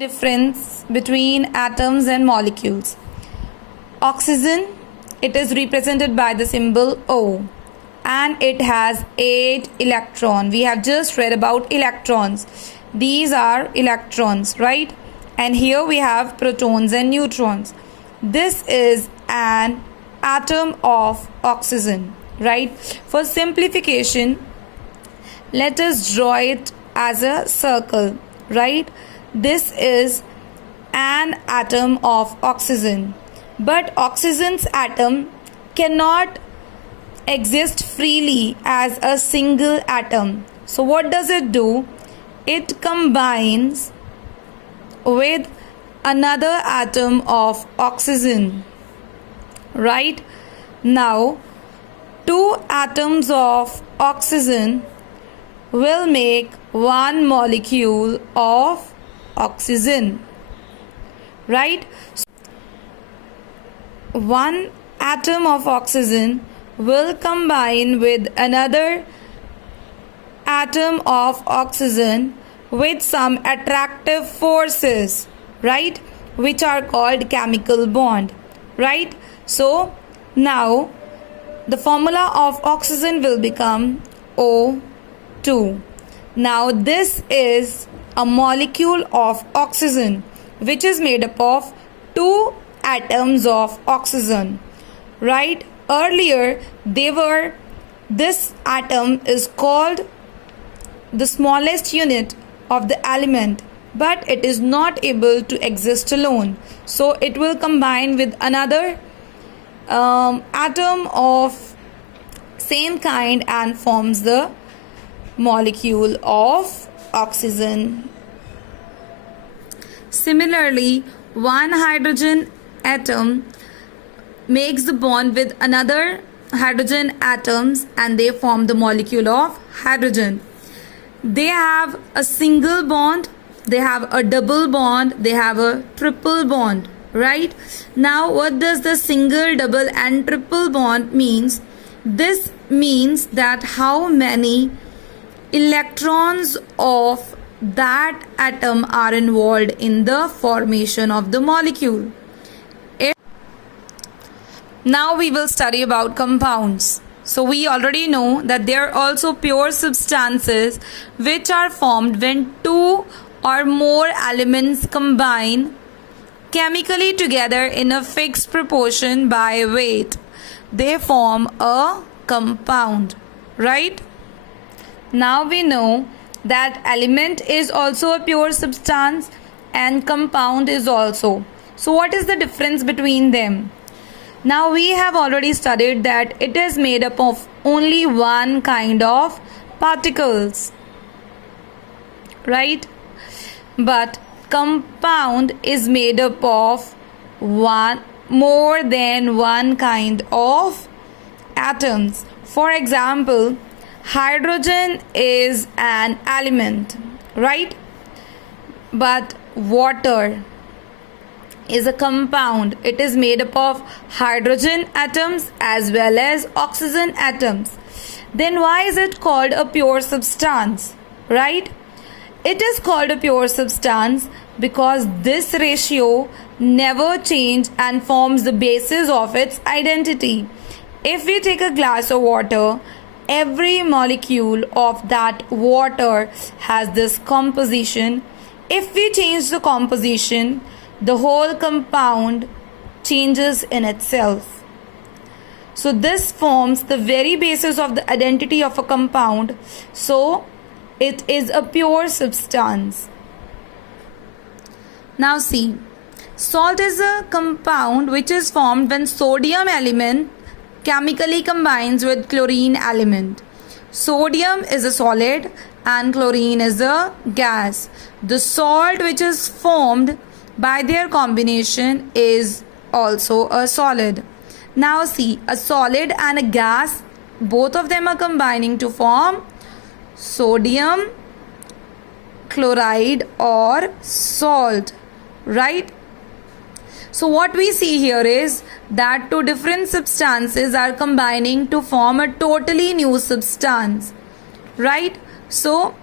Difference between atoms and molecules. Oxygen, it is represented by the symbol O, and it has 8 electrons. We have just read about electrons. These are electrons, right? And here we have protons and neutrons. This is an atom of oxygen, right? For simplification, let us draw it as a circle, right? This is an atom of oxygen, but oxygen's atom cannot exist freely as a single atom. So what does it do? It combines with another atom of oxygen, right? Now, two atoms of oxygen will make one molecule of oxygen, right? One atom of oxygen will combine with another atom of oxygen with some attractive forces, right, which are called chemical bond, right? So now the formula of oxygen will become O2. Now this is a molecule of oxygen which is made up of two atoms of oxygen, right? Earlier this atom is called the smallest unit of the element, but it is not able to exist alone, so it will combine with another atom of same kind and forms the molecule of oxygen. Similarly, one hydrogen atom makes the bond with another hydrogen atoms and they form the molecule of hydrogen. They have a single bond, they have a double bond, they have a triple bond, right? Now what does the single, double and triple bond means? This means that how many electrons of that atom are involved in the formation of the molecule. Now we will study about compounds. So we already know that there are also pure substances which are formed when two or more elements combine chemically together in a fixed proportion by weight. They form a compound, right? Now we know that element is also a pure substance and compound is also. So what is the difference between them? Now we have already studied that it is made up of only one kind of particles, right? But compound is made up of more than one kind of atoms. For example, hydrogen is an element, right? But water is a compound. It is made up of hydrogen atoms as well as oxygen atoms. Then why is it called a pure substance, right? It is called a pure substance because this ratio never changes and forms the basis of its identity. If we take a glass of water, every molecule of that water has this composition. If we change the composition, the whole compound changes in itself. So this forms the very basis of the identity of a compound. So it is a pure substance. Now see, salt is a compound which is formed when sodium element chemically combines with chlorine element. Sodium is a solid and chlorine is a gas. The salt which is formed by their combination is also a solid. Now see, a solid and a gas, both of them are combining to form sodium chloride or salt, right? So what we see here is that two different substances are combining to form a totally new substance, right? So